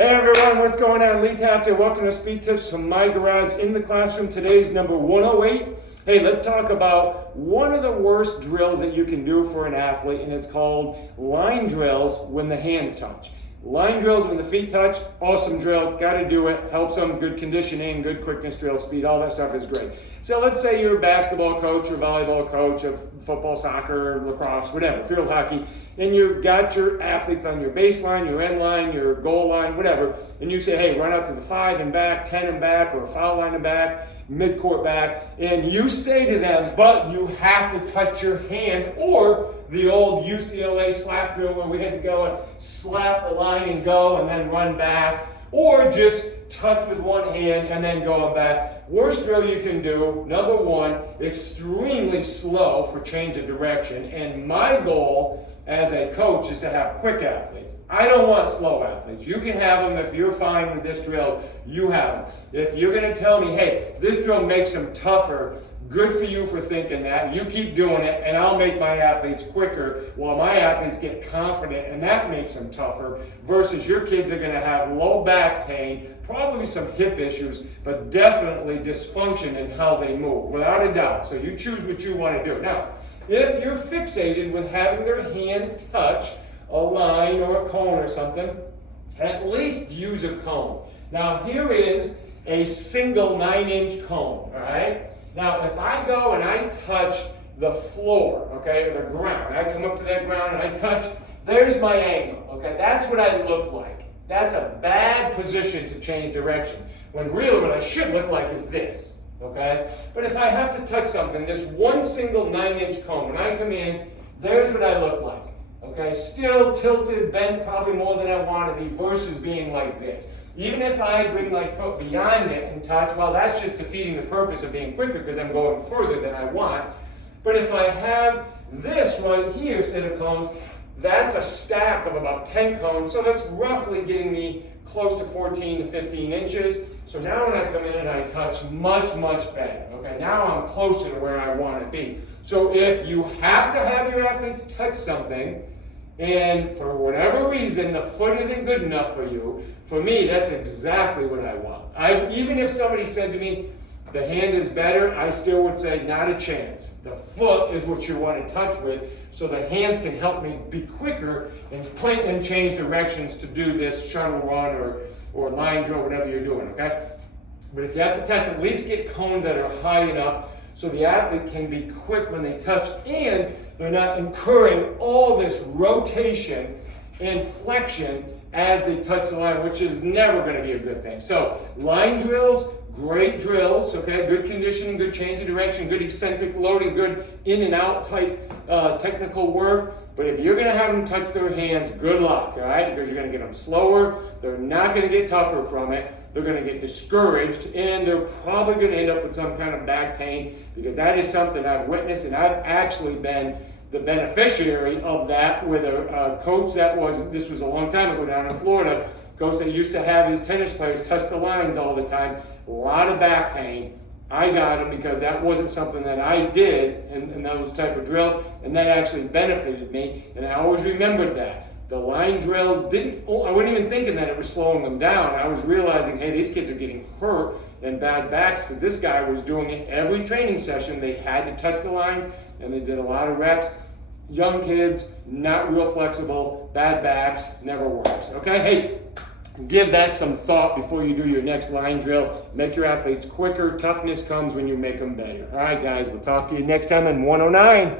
Hey everyone, what's going on? Lee Taft here. Welcome to Speed Tips from my garage in the classroom. Today's number 108. Hey, let's talk about one of the worst drills that you can do for an athlete, and it's called line drills when the hands touch. Line drills when the feet touch, awesome drill, got to do it, helps them, good conditioning, good quickness drill, speed, all that stuff is great. So let's say you're a basketball coach or volleyball coach of football, soccer, lacrosse, whatever, field hockey, and you've got your athletes on your baseline, your end line, your goal line, whatever, and you say, hey, run out to the 5 and back, 10 and back, or foul line and back, mid-court back, and you say to them, but you have to touch your hand, or the old UCLA slap drill where we had to go and slap the line and go and then run back, or just touch with one hand and then go back. Worst drill you can do, number one, extremely slow for change of direction, and my goal as a coach is to have quick athletes. I don't want slow athletes. You can have them if you're fine with this drill, you have them. If you're going to tell me, hey, this drill makes them tougher, good for you for thinking that. You keep doing it, and I'll make my athletes quicker while my athletes get confident, and that makes them tougher, versus your kids are going to have low back pain, probably some hip issues, but definitely dysfunction in how they move, without a doubt. So you choose what you want to do. Now, if you're fixated with having their hands touch a line or a cone or something, at least use a cone. Now, here is a single 9-inch cone, all right? Now, if I go and I touch the floor, okay, or the ground, I come up to that ground and I touch, there's my angle, okay? That's what I look like. That's a bad position to change direction, when really what I should look like is this, okay? But if I have to touch something, this one single 9-inch cone, when I come in, there's what I look like, okay? Still tilted, bent probably more than I want to be, versus being like this. Even if I bring my foot beyond it and touch, well, that's just defeating the purpose of being quicker because I'm going further than I want. But if I have this right here set of cones, that's a stack of about 10 cones, so that's roughly getting me close to 14 to 15 inches. So now when I come in and I touch, much, much better. Okay, now I'm closer to where I want to be. So if you have to have your athletes touch something, and for whatever reason, the foot isn't good enough for you, for me, that's exactly what I want. Even if somebody said to me, the hand is better, I still would say, not a chance. The foot is what you want to touch with, so the hands can help me be quicker and point and change directions to do this shuttle run or line drill, whatever you're doing, okay? But if you have to touch, at least get cones that are high enough so the athlete can be quick when they touch, and they're not incurring all this rotation and flexion as they touch the line, which is never going to be a good thing. So line drills, great drills, okay? Good conditioning, good change of direction, good eccentric loading, good in and out type technical work. But if you're going to have them touch their hands, good luck, all right? Because you're going to get them slower. They're not going to get tougher from it. They're going to get discouraged, and they're probably going to end up with some kind of back pain, because that is something I've witnessed, and I've actually been the beneficiary of that with a coach this was a long time ago down in Florida, coach that used to have his tennis players touch the lines all the time, a lot of back pain. I got him because that wasn't something that I did in those type of drills, and that actually benefited me, and I always remembered that. The line drill I wasn't even thinking that it was slowing them down. I was realizing, hey, these kids are getting hurt and bad backs, because this guy was doing it every training session. They had to touch the lines, and they did a lot of reps. Young kids, not real flexible, bad backs, never works. Okay, hey, give that some thought before you do your next line drill. Make your athletes quicker. Toughness comes when you make them better. All right, guys, we'll talk to you next time on 109.